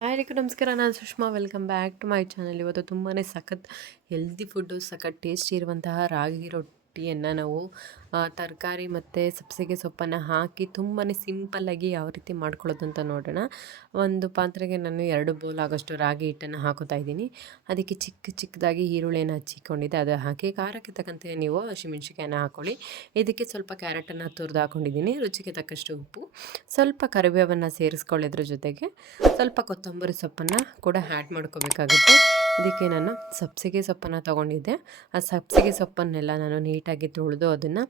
Hi ಎಲ್ಲರಿಗೂ ನಮಸ್ಕಾರ. ನಾನು Sushma. Welcome back to my channel. ಇವತ್ತು ತುಂಬಾ ಸಖತ್ ಹೆಲ್ದಿ ಫುಡ್ಡು, ಸಖತ್ ಟೇಸ್ಟಿ ಇರುವಂತಹ ರಾಗಿ ರೊಟ್ಟಿಯನ್ನು ನಾವು ತರಕಾರಿ ಮತ್ತು ಸಬ್ಬಸಿಗೆ ಸೊಪ್ಪನ್ನು ಹಾಕಿ ತುಂಬಾ ಸಿಂಪಲ್ಲಾಗಿ ಯಾವ ರೀತಿ ಮಾಡ್ಕೊಳ್ಳೋದು ಅಂತ ನೋಡೋಣ. ಒಂದು ಪಾತ್ರೆಗೆ ನಾನು 2 ಬೌಲ್ ಆಗೋಷ್ಟು ರಾಗಿ ಹಿಟ್ಟನ್ನು ಹಾಕೋತಾ ಇದ್ದೀನಿ. ಅದಕ್ಕೆ ಚಿಕ್ಕದಾಗಿ ಈರುಳ್ಳಿಯನ್ನು ಹಚ್ಚಿಕೊಂಡಿದ್ದೆ, ಅದು ಹಾಕಿ ಖಾರಕ್ಕೆ ತಕ್ಕಂತೆ ನೀವು ಹಸಿಮೆಣ್ಸಿಕಾಯನ್ನು ಹಾಕ್ಕೊಳ್ಳಿ. ಇದಕ್ಕೆ ಸ್ವಲ್ಪ ಕ್ಯಾರೆಟನ್ನು ತುರಿದು ಹಾಕ್ಕೊಂಡಿದ್ದೀನಿ. ರುಚಿಗೆ ತಕ್ಕಷ್ಟು ಉಪ್ಪು, ಸ್ವಲ್ಪ ಕರಿಬೇವನ್ನು ಸೇರಿಸ್ಕೊಳ್ಳೋದ್ರ ಜೊತೆಗೆ ಸ್ವಲ್ಪ ಕೊತ್ತಂಬರಿ ಸೊಪ್ಪನ್ನು ಕೂಡ ಆ್ಯಡ್ ಮಾಡ್ಕೋಬೇಕಾಗುತ್ತೆ. ಇದಕ್ಕೆ ನಾನು ಸಬ್ಬಸಿಗೆ ಸೊಪ್ಪನ್ನು ತೊಗೊಂಡಿದ್ದೆ. ಆ ಸಬ್ಬಸಿಗೆ ಸೊಪ್ಪನ್ನೆಲ್ಲ ನಾನು ನೀಟಾಗಿ ತೊಳೆದು ಅದನ್ನು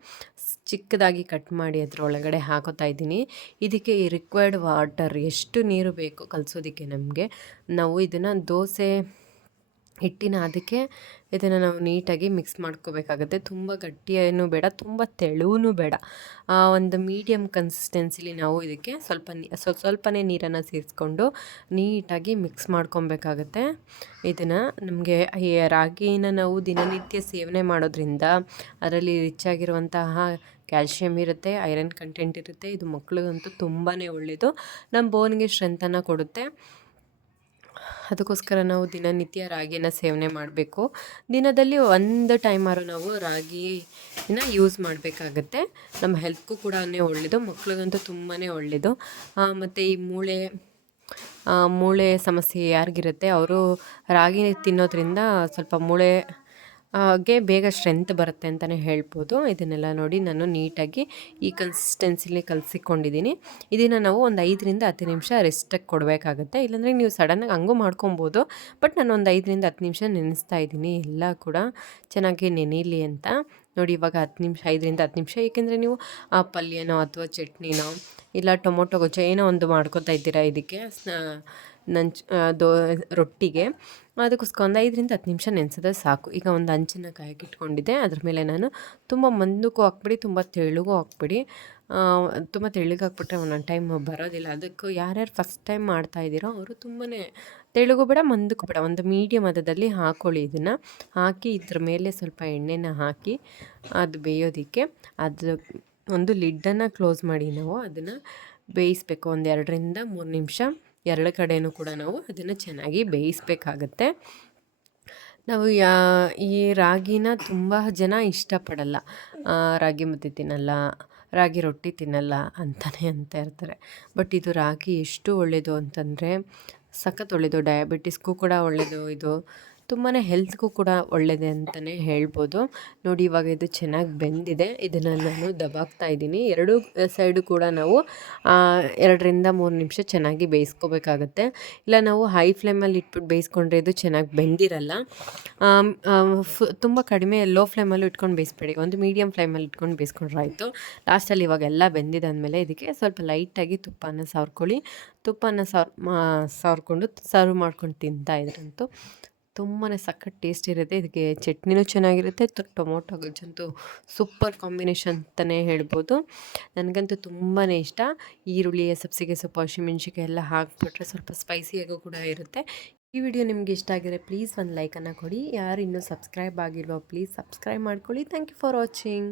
ಚಿಕ್ಕದಾಗಿ ಕಟ್ ಮಾಡಿ ಅದರೊಳಗಡೆ ಹಾಕೋತಾ ಇದ್ದೀನಿ. ಇದಕ್ಕೆ ಈ ರಿಕ್ವೈರ್ಡ್ ವಾಟರ್, ಎಷ್ಟು ನೀರು ಬೇಕು ಕಲಸೋದಕ್ಕೆ ನಮಗೆ, ನಾವು ಇದನ್ನು ದೋಸೆ ಹಿಟ್ಟಿನ ಅದಕ್ಕೆ ಇದನ್ನು ನಾವು ನೀಟಾಗಿ ಮಿಕ್ಸ್ ಮಾಡ್ಕೋಬೇಕಾಗುತ್ತೆ. ತುಂಬ ಗಟ್ಟಿಯೇನೂ ಬೇಡ, ತುಂಬ ತೆಳುವೂ ಬೇಡ, ಒಂದು ಮೀಡಿಯಮ್ ಕನ್ಸಿಸ್ಟೆನ್ಸಿಲಿ ನಾವು ಇದಕ್ಕೆ ಸ್ವಲ್ಪನೇ ನೀರನ್ನು ಸೇರಿಸ್ಕೊಂಡು ನೀಟಾಗಿ ಮಿಕ್ಸ್ ಮಾಡ್ಕೊಬೇಕಾಗತ್ತೆ. ಇದನ್ನು ನಮಗೆ ಈ ರಾಗಿನ ನಾವು ದಿನನಿತ್ಯ ಸೇವನೆ ಮಾಡೋದ್ರಿಂದ ಅದರಲ್ಲಿ ರಿಚ್ ಆಗಿರುವಂತಹ ಕ್ಯಾಲ್ಶಿಯಮ್ ಇರುತ್ತೆ, ಐರನ್ ಕಂಟೆಂಟ್ ಇರುತ್ತೆ. ಇದು ಮಕ್ಕಳಿಗಂತೂ ತುಂಬಾ ಒಳ್ಳೆಯದು, ನಮ್ಮ ಬೋನ್ಗೆ ಸ್ಟ್ರೆಂತನ್ನು ಕೊಡುತ್ತೆ. ಅದಕ್ಕೋಸ್ಕರ ನಾವು ದಿನನಿತ್ಯ ರಾಗಿನ ಸೇವನೆ ಮಾಡಬೇಕು. ದಿನದಲ್ಲಿ ಒಂದು ಟೈಮಾರು ನಾವು ರಾಗಿನ ಯೂಸ್ ಮಾಡಬೇಕಾಗತ್ತೆ. ನಮ್ಮ ಹೆಲ್ತ್ಗೂ ಕೂಡ ಒಳ್ಳೆಯದು, ಮಕ್ಳಿಗಂತೂ ತುಂಬಾ ಒಳ್ಳೆಯದು. ಮತ್ತು ಈ ಮೂಳೆ ಸಮಸ್ಯೆ ಯಾರಿಗಿರುತ್ತೆ ಅವರು ರಾಗಿ ತಿನ್ನೋದ್ರಿಂದ ಸ್ವಲ್ಪ ಮೂಳೆಗೆ ಬೇಗ ಸ್ಟ್ರೆಂತ್ ಬರುತ್ತೆ ಅಂತಲೇ ಹೇಳ್ಬೋದು. ಇದನ್ನೆಲ್ಲ ನೋಡಿ ನಾನು ನೀಟಾಗಿ ಈ ಕನ್ಸಿಸ್ಟೆನ್ಸಿಲಿ ಕಲಸಿಕೊಂಡಿದ್ದೀನಿ. ಇದನ್ನು ನಾವು ಒಂದು 5ರಿಂದ 10 ನಿಮಿಷ ರೆಸ್ಟಿಗೆ ಕೊಡಬೇಕಾಗತ್ತೆ. ಇಲ್ಲಾಂದರೆ ನೀವು ಸಡನ್ನಾಗಿ ಹಂಗೂ ಮಾಡ್ಕೊಬೋದು, ಬಟ್ ನಾನು ಒಂದು 5ರಿಂದ 10 ನಿಮಿಷ ನೆನೆಸ್ತಾ ಇದ್ದೀನಿ, ಎಲ್ಲ ಕೂಡ ಚೆನ್ನಾಗಿ ನೆನೀಲಿ ಅಂತ. ನೋಡಿ ಇವಾಗ 5ರಿಂದ 10 ನಿಮಿಷ, ಏಕೆಂದರೆ ನೀವು ಆ ಪಲ್ಯನೋ ಅಥವಾ ಚಟ್ನಿನೋ ಇಲ್ಲ ಟೊಮೊಟೊ ಗೊಜ್ಜು ಏನೋ ಒಂದು ಮಾಡ್ಕೊತಾ ಇದ್ದೀರಾ ಇದಕ್ಕೆ ರೊಟ್ಟಿಗೆ, ಅದಕ್ಕೋಸ್ಕರ ಒಂದು 5ರಿಂದ 10 ನಿಮಿಷ ನೆನೆಸಿದ್ರೆ ಸಾಕು. ಈಗ ಒಂದು ಹಂಚನ್ನು ಕಾಯಕ್ಕೆ ಇಟ್ಕೊಂಡಿದ್ದೆ, ಅದ್ರ ಮೇಲೆ ನಾನು ತುಂಬ ಮಂದಕ್ಕೂ ಹಾಕ್ಬಿಡಿ, ತುಂಬ ತೆಳುಗೂ ಹಾಕ್ಬಿಡಿ. ತುಂಬ ತೆಳ್ಳಗೆ ಹಾಕ್ಬಿಟ್ರೆ ಒಂದೊಂದು ಟೈಮ್ ಬರೋದಿಲ್ಲ. ಅದಕ್ಕೂ ಯಾರ್ಯಾರು ಫಸ್ಟ್ ಟೈಮ್ ಮಾಡ್ತಾ ಇದ್ದೀರೋ ಅವರು ತುಂಬಾ ತೆಳುಗೂ ಬೇಡ, ಮಂದಕ್ಕೂ ಬೇಡ, ಒಂದು ಮೀಡಿಯಮ್ ಹದದಲ್ಲಿ ಹಾಕ್ಕೊಳ್ಳಿ. ಇದನ್ನು ಹಾಕಿ ಇದ್ರ ಮೇಲೆ ಸ್ವಲ್ಪ ಎಣ್ಣೆನ ಹಾಕಿ ಅದು ಬೇಯೋದಕ್ಕೆ ಅದು ಒಂದು ಲಿಡ್ಡನ್ನು ಕ್ಲೋಸ್ ಮಾಡಿ ನಾವು ಅದನ್ನು ಬೇಯಿಸಬೇಕು. ಒಂದು 2ರಿಂದ 3 ನಿಮಿಷ 2 ಕಡೆಯೂ ಕೂಡ ನಾವು ಅದನ್ನು ಚೆನ್ನಾಗಿ ಬೇಯಿಸಬೇಕಾಗತ್ತೆ. ನಾವು ಈ ರಾಗಿನ ತುಂಬ ಜನ ಇಷ್ಟಪಡಲ್ಲ, ರಾಗಿ ಮುದ್ದೆ ತಿನ್ನಲ್ಲ, ರಾಗಿ ರೊಟ್ಟಿ ತಿನ್ನಲ್ಲ ಅಂತಲೇ ಅಂತ ಇರ್ತಾರೆ. ಬಟ್ ಇದು ರಾಗಿ ಎಷ್ಟು ಒಳ್ಳೆಯದು ಅಂತಂದರೆ ಸಖತ್ ಒಳ್ಳೆಯದು. ಡಯಾಬಿಟಿಸ್ಗೂ ಕೂಡ ಒಳ್ಳೆಯದು, ಇದು ತುಂಬಾ ಹೆಲ್ತ್ಗೂ ಕೂಡ ಒಳ್ಳೆಯದೆ ಅಂತಲೇ ಹೇಳ್ಬೋದು. ನೋಡಿ ಇವಾಗ ಇದು ಚೆನ್ನಾಗಿ ಬೆಂದಿದೆ, ಇದನ್ನು ನಾನು ದಬಾಕ್ತಾ ಇದ್ದೀನಿ. 2 ಸೈಡು ಕೂಡ ನಾವು 2ರಿಂದ 3 ನಿಮಿಷ ಚೆನ್ನಾಗಿ ಬೇಯಿಸ್ಕೋಬೇಕಾಗತ್ತೆ. ಇಲ್ಲ ನಾವು ಹೈ ಫ್ಲೇಮಲ್ಲಿ ಇಟ್ಬಿಟ್ಟು ಬೇಯಿಸ್ಕೊಂಡ್ರೆ ಇದು ಚೆನ್ನಾಗಿ ಬೆಂದಿರಲ್ಲ. ತುಂಬ ಕಡಿಮೆ ಲೋ ಫ್ಲೇಮಲ್ಲೂ ಇಟ್ಕೊಂಡು ಬೇಯಿಸ್ಬೇಡಿ, ಒಂದು ಮೀಡಿಯಮ್ ಫ್ಲೇಮಲ್ಲಿ ಇಟ್ಕೊಂಡು ಬೇಯಿಸ್ಕೊಂಡ್ರೆ ಆಯಿತು. ಲಾಸ್ಟಲ್ಲಿ ಇವಾಗೆಲ್ಲ ಬೆಂದಿದ್ದಾದಮೇಲೆ ಇದಕ್ಕೆ ಸ್ವಲ್ಪ ಲೈಟಾಗಿ ತುಪ್ಪನ ಸಾವ್ಕೊಳ್ಳಿ. ತುಪ್ಪನ ಸಾವ್ಕೊಂಡು ಸರ್ವ್ ಮಾಡ್ಕೊಂಡು ತಿಂತಾಯಿದ್ರಂತೂ ತುಂಬಾ ಸಖತ್ ಟೇಸ್ಟ್ ಇರುತ್ತೆ. ಇದಕ್ಕೆ ಚಟ್ನಿನೂ ಚೆನ್ನಾಗಿರುತ್ತೆ, ಟೊಮೊಟೊ ಗೊಜ್ಜಂತೂ ಸೂಪರ್ ಕಾಂಬಿನೇಷನ್ ಅಂತಲೇ ಹೇಳ್ಬೋದು. ನನಗಂತೂ ತುಂಬಾ ಇಷ್ಟ. ಈರುಳ್ಳಿ, ಸಬ್ಬಸಿಗೆ ಸೊಪ್ಪು, ಹಸಿಮೆಣ್ಸಿಕಾಯಿ ಎಲ್ಲ ಹಾಕ್ಬಿಟ್ರೆ ಸ್ವಲ್ಪ ಸ್ಪೈಸಿಯಾಗೂ ಕೂಡ ಇರುತ್ತೆ. ಈ ವಿಡಿಯೋ ನಿಮಗೆ ಇಷ್ಟ ಆಗಿದ್ರೆ ಪ್ಲೀಸ್ ಒಂದು ಲೈಕನ್ನು ಕೊಡಿ. ಯಾರು ಇನ್ನೂ ಸಬ್ಸ್ಕ್ರೈಬ್ ಆಗಿಲ್ವೋ ಪ್ಲೀಸ್ ಸಬ್ಸ್ಕ್ರೈಬ್ ಮಾಡ್ಕೊಳ್ಳಿ. Thank you for watching.